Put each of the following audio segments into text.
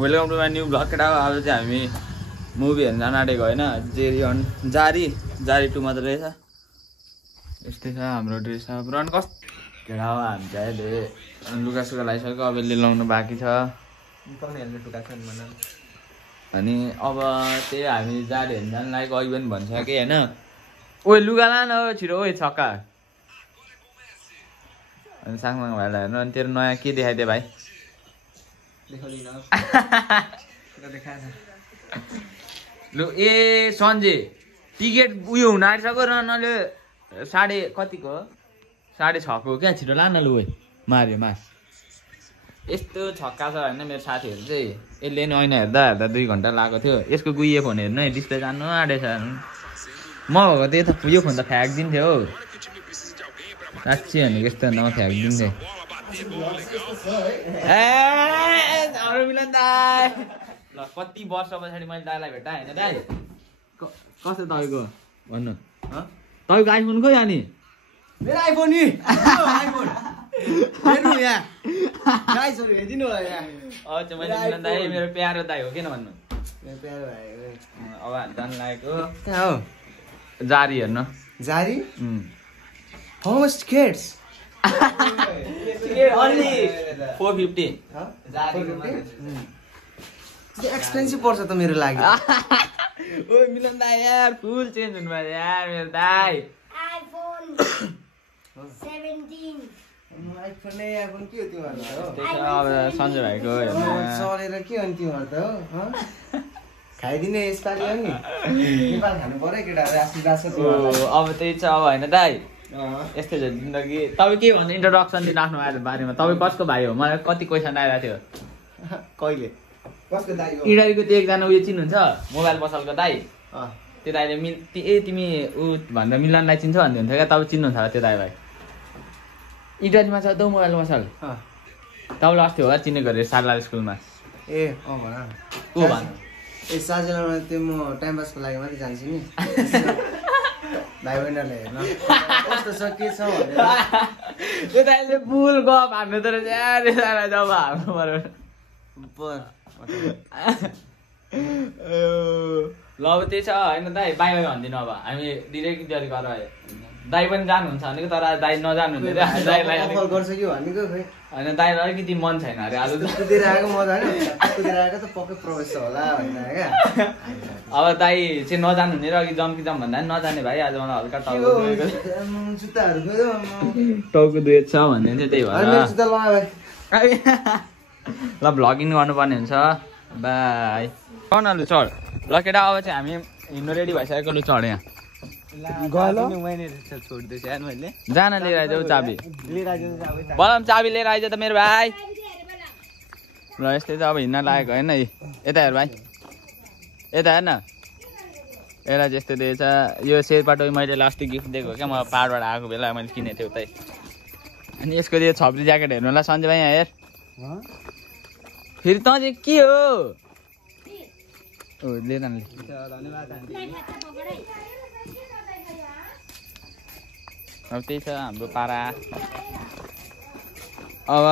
Welcome to my new blog केटा। आज चाहिँ हामी मुभी हेर्न जान आँटेको होइन, जारी 2 मात्र रहेछ। यस्तै छ हाम्रो ड्रेस अब रन कस केटा हो। हामी चाहिँ अहिले लुगासुगा लगाइसक्यो, अब यसले लाउनु बाँकी छ अनि अब त्यही हामी जारी हेर्न जानु लागेको। अघि पनि भनिसक्यो कि होइन, ओ लुगा लान हो छिटो, ओ छक्का। अनि साङमाङ भाइलाई हेर्नु। अनि तेरो नयाँ के देखाइदियो भाइ? लु ए सन्जे टिकट उयो हुन आँटिसक्यो र नले 6:30 कतिको 6:30 क्या। छिटो लान लु मार्यो मास। यस्तो छक्का छ होइन मेरो साथीहरू चाहिँ। यसले नि ऐना हेर्दा हेर्दा 2 घन्टा लागेको थियो। यसको गुइयो फोन हेर्नु है, डिस्प्ले जानु आँटेछ। म भएको त्यही त यो फोन त फ्याँकिदिन्थ्यो हौ साँच्ची भनेको। यस्तो न फ्याँकिदिन्थेँ। हाम्रो मिलन दाइ ल कति वर्ष पछाडि मैले दाइलाई भेटाएँ होइन दाइ? कस्तो तपाईँको भन्नु? तपाईँको आइफोन खोइ अनि? मेरो आइफोन नि आइफोन हेर्नु यहाँ गाइसहरु हेरिदिनु होला यहाँ। अच्छा मैले मिलन दाइ मेरो प्यारो दाइ हो किन भन्नु? मेरो प्यारो भाइ अब हामी जानु लागेको कहाँ हो? जारी हेर्न। जारी how much tickets? only 450 expensive पर्छ त मेरो लागि। ओ मिलन दाइ यार फुल चेन्ज हुनु भयो यार मेरो दाइ। आइफोन 17 आइफोन नै आइफोन के हो तिमीहरु हो? अब सञ्जय भाइको चलेर के हो तिमीहरु त हो? खाइदिने यसपालि हो नि नेपाल खानु पर्यो केटाहरु। आशीर्वाद छ तिमीहरुलाई। अब त्यही छ अब होइन दाइ। यस्तै छ जिन्दगी। तपाईँ के भन्नु इन्ट्रोडक्सन दिन आफ्नो बारेमा? तपाईँ कसको भाइ हो? मलाई कति क्वेसन आइरहेको थियो। कहिले कसको दाइ हो? इडारीको त्यो एकजना उयो चिन्नुहुन्छ मोबाइल पसलको दाइ? त्यो दाइले तिमी ऊ भनेर मिलनलाई चिन्छ भन्दै हुन्थ्यो क्या। तपाईँ चिन्नुहुन्छ होला त्यो दाइलाई? इडारीमा छ त मोबाइल पसल। तपाईँलाई अस्ति होला चिनेको अरे सारलाल स्कुलमा। ए भन को भन्नु? ए सार्जेलमा त्यो म टाइम पासको लागि मात्रै जान्छु नि। भाइ बहिनीहरूले हेर्न कस्तो छ के छ भनेर। त्यो दाइले फुल गफ हान्नु त रहेछ यार जब हाल्नु पर्यो। ल अब त्यही छ होइन दाइ। बाई बाई भनिदिनु। अब हामी डिरेक्ट इन्टरभ्यू गरेर दाइ पनि जानुहुन्छ भनेको तर दाइ नजानुहुँदै दाइलाई गर्छ कि भनेको खै होइन दाइलाई अलिकति मन छैन अरे। आज कुदेर आएको मजा होइन, कुदेर आएको त पक्कै प्रवेश होला भनेर क्या। अब दाइ चाहिँ नजानुहुने र अघि जम कि जम भन्दा पनि नजाने भाइ। आज मलाई हल्का जुत्ताहरू गयो टाउको दुखेको छ भन्दै थियो त्यही भएर। जुत्ता लगायो भाइ। ल भ्लगिङ गर्नुपर्ने हुन्छ। बाई कनलु चढ। ल केटा अब चाहिँ हामी हिँड्नु रेडी भइसकेको। लु चढ यहाँ जान लिएर आइज चाबी। बलम चाबी लिएर आइज त मेरो भाइ। ल यस्तै त अब हिँड्न लागेको होइन। यता हेर भाइ, यता हेर्न। यसलाई त्यस्तो दिएछ यो शेर्पाटो। मैले लास्टै गिफ्ट दिएको क्या, म पाहाडबाट आएको बेला मैले किनेको थिएँ उतै। अनि यसको त्यो छप्री ज्याकेट हेर्नु होला सञ्जय भाइ यहाँ हेर। फेरि त चाहिँ के हो? लिएर अब त्यही छ हाम्रो पारा। अब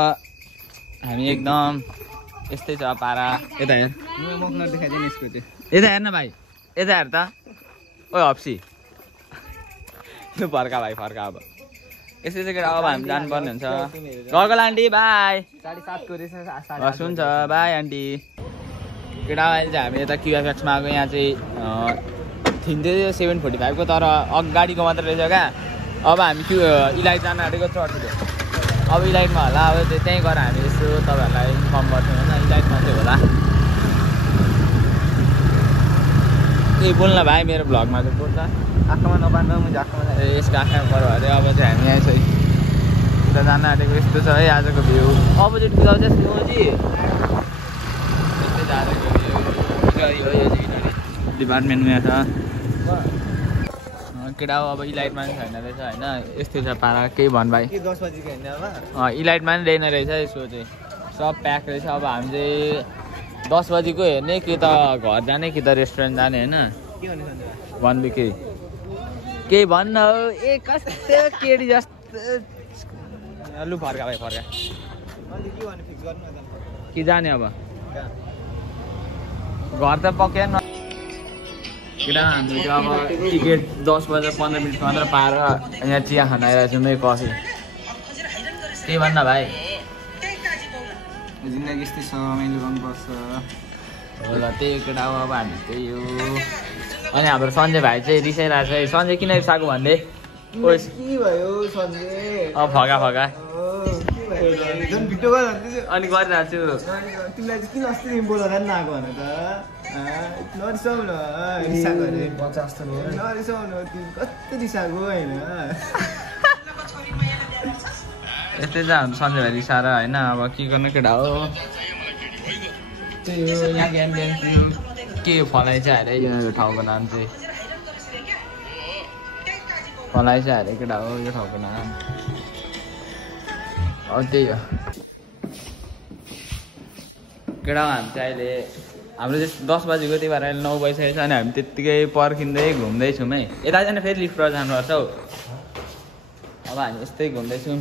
हामी एकदम यस्तै छ पारा। यता हेर, यता हेर्न भाइ, यता हेर त। ओ हप्सी लु फर्का भाइ फर्का। अब यस्तै चाहिँ केटा अब हामी जानुपर्ने हुन्छ। घरको आन्टी बाई। 7:30 रहेछ। हुन्छ बाई आन्टी। केटा अहिले चाहिँ हामी यता क्युएफएक्समा आएको। यहाँ चाहिँ थिन्थ्यो 7:45 को तर अगाडिको मात्र रहेछ क्या। अब हामी त्यो इलाइट जान आँटेको चढ्थ्यो। अब इलाइटमा होला। अब त्यहीँ गएर हामी यसो तपाईँहरूलाई इन्फर्म गर्थ्यौँ होइन। इलाइटमा चाहिँ होला। केही बोल्न भाइ मेरो भ्लगमा चाहिँ बोल्छ। आँखामा नपार्नु मैले आँखामा यसको आँखामा पऱ्यो अरे। अब चाहिँ हामी यहाँ चाहिँ उता जान आँटेको। यस्तो छ है आजको भ्यू। अपोजिट बुझाउँछ सिमोजी। यस्तै छ आजको भ्यू। हो यो चाहिँ डिपार्टमेन्ट यहाँ छ केटा। अब इलाइटमा पनि छैन रहेछ होइन। यस्तै छ पारा। केही भन् भाइ? 10 बजीको हिँड्ने इलाइटमा पनि रहेन रहेछ यसो चाहिँ सब प्याक रहेछ। अब हामी चाहिँ 10 बजीको हेर्ने कि त घर जाने कि त रेस्टुरेन्ट जाने होइन। भन्नु केही भन्न हो। ए कस्तो केडी जस्तो। लु फर्का भाइ फर्का। के जाने अब? घर त पक्कै न केटा हामीले अब टिकट 10 बजे 15 मिनट मात्र पाएर यहाँ चिया खान आइरहेको छु मेरो कफी के भन्दा भाइ जिन्दगी यस्तै रमाइलो गर्नुपर्छ होला त्यही केटा अब हामी त्यही हो अनि हाम्रो सञ्जय भाइ चाहिँ रिसाइरहेको छ सञ्जय किन रिसाएको भन्दै के भयो सञ्जय फगा फगा झन् भिडियो गरिरहन्छु अनि गरिरहेको छु तिमीलाई चाहिँ किन अस्ति बोलाएर नि नआएको भने त नरिसाउ न रिसाएको अरे नरिसाउ न तिमी कति रिसाएको होइन यस्तै छ हाम्रो सञ्जय भाइ रिसाएर होइन अब के गर्नु केटा हो त्यही हो यहाँ एम्बियन्स के फलाइ चाहिँ अरे यो ठाउँको नाम चाहिँ फलाइ चाहिँ अरे केटा हो यो ठाउँको नाम त्यही हो केटा हामी चाहिँ अहिले हाम्रो चाहिँ 10 बजीको त्यही भएर अहिले 9 बजिसकेको छ अनि हामी त्यत्तिकै पर्खिँदै घुम्दैछौँ है यता जाने फेरि लिफ्टबाट जानुपर्छ हौ अब हामी यस्तै घुम्दैछौँ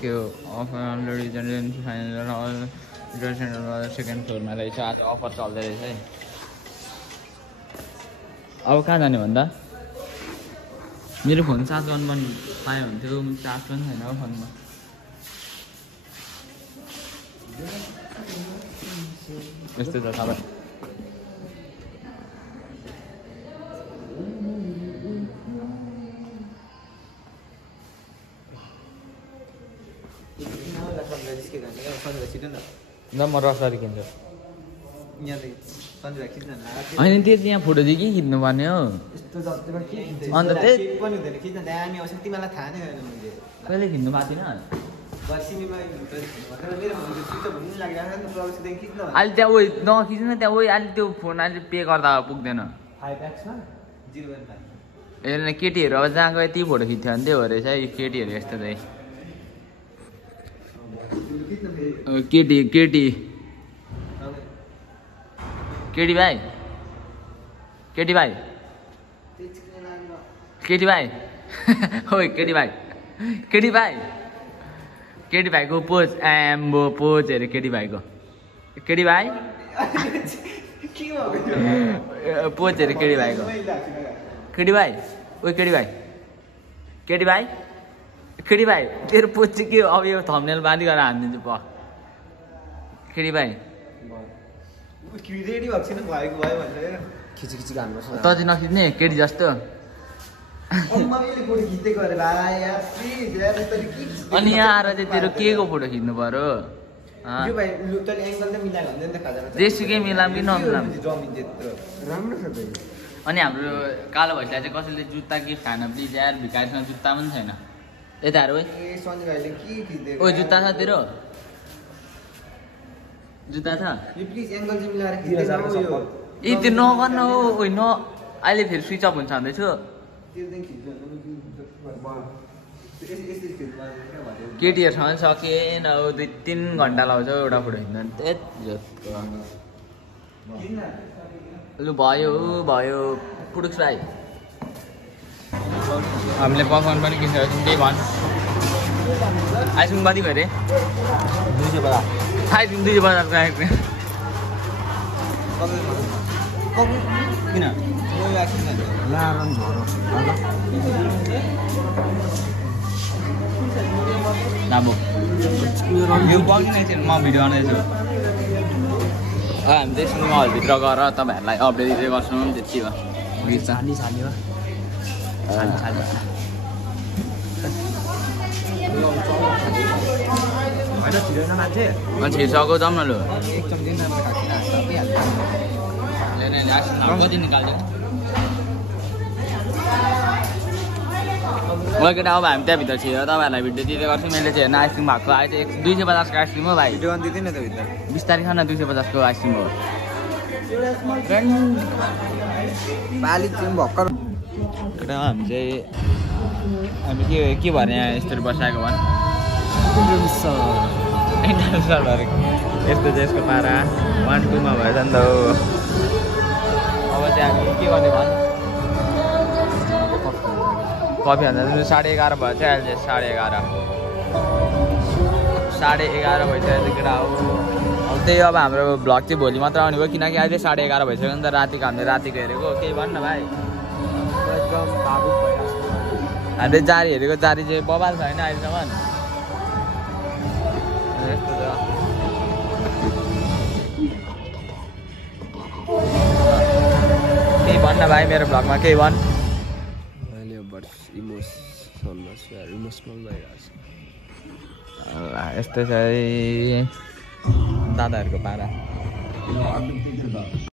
के हो offer already general final second फ्लोरमा रहेछ आज अफर चल्दै रहेछ है अब कहाँ जाने भन्दा मेरो फोन चार्ज गर्नु पनि पायो हुन्थ्यो चार्ज पनि छैन हौ फोनमा यस्तै छ सबै ल म रसरी किन्छु होइन त्यो चाहिँ यहाँ फोटो चाहिँ के खिच्नु पर्ने हो अन्त त्यही कहिले खिच्नु पाएको थिएन अहिले त्यहाँ उयो नखिच्नु त्यहाँ उयो अहिले त्यो फोन अहिले पे गर्दा पुग्दैन ए केटीहरू अब जहाँ गयो त्यही फोटो खिच्थ्यो भने त्यही हो रहेछ है केटीहरू यस्तो चाहिँ केटी केटी केटी भाइ केटी भाइ केटी भाइ ओइ केटी भाइ केटी भाइ केटी भाइको पोज एम्बो पोज हेरे केटी भाइको केटी भाइ पोज हेरे केटी भाइको केटी भाइ ओइ केटी भाइ केटी भाइ केटी भाइ तेरो पोज चाहिँ के अब यो थम्बनेल बाँधी गरेर हानिदिन्छु प केटी भाइ त चाहिँ नखिच्ने केटी जस्तो अनि यहाँ आएर चाहिँ तेरो के को फोटो खिच्नु पर्यो जेसुकै मिलाम कि नमिलाम अनि हाम्रो कालो भैँसीलाई चाहिँ कसैले जुत्ता गिफ्ट खान प्लिज यार भिखारीसँग जुत्ता पनि छैन यताहरू ओ जुत्ता छ तेरो जुत्ता छ ए त्यो नगर्न हो ओइ न अहिले फेरि स्विच अफ हुन्छ भन्दैछु केटीहरूसँग सकेन हो 2-3 घन्टा लाउँछ एउटा फोटो खिच्न लु भयो भयो पुडुक्स भाइ हामीले पकवान पनि किनेको छौँ त्यही भन् आइसक्रिम कति भयो अरे 250 आइसक्रिम 250 आएको किन राम्रो यो बगिरहेको म भिडियो बनाउँदैछु हामी चाहिँ सिनेमा हलभित्र गएर तपाईँहरूलाई अपडेट दिँदै गर्छौँ त्यति हो छिर्सको जाउँ न लु कति निकाल्छ म केटा अब हामी त्यहाँभित्र छिरेर तपाईँहरूलाई भिडियो दिँदै गर्छु मैले चाहिँ हेर्न आइसक्रिम भएको अहिले चाहिँ 250 को आइसक्रिम हो भाइ भिडियो दिँदैन त भित्र 20 तारिक न 250 को आइसक्रिम हो पाली चाहिँ भर्खर केटा हामी चाहिँ हामी के भने यहाँ यस्तो बसाएको भन् यस्तो चाहिँ यसको पारा 1-2 मा भएछ नि त हो अब चाहिँ हामी के गर्ने भन् कफी हाल्दा 11:30 भएछ अहिले 11:30 11:30 भइसकेको केटा हो। अब त्यही अब हाम्रो भ्लग चाहिँ भोलि मात्र आउने भयो किनकि अहिले 11:30 भइसक्यो नि त रातिको हामीले रातिको हेरेको केही भन्न भाइ एकदम भावुक भइरहेको छ हामीले जारी हेरेको जारी चाहिँ बबाल छ होइन अहिलेसम्म यस्तो छ केही भन्न भाइ मेरो भ्लगमा केही भन् अहिले इमोसनल भइरहेको छ यस्तै छ दादाहरूको पारा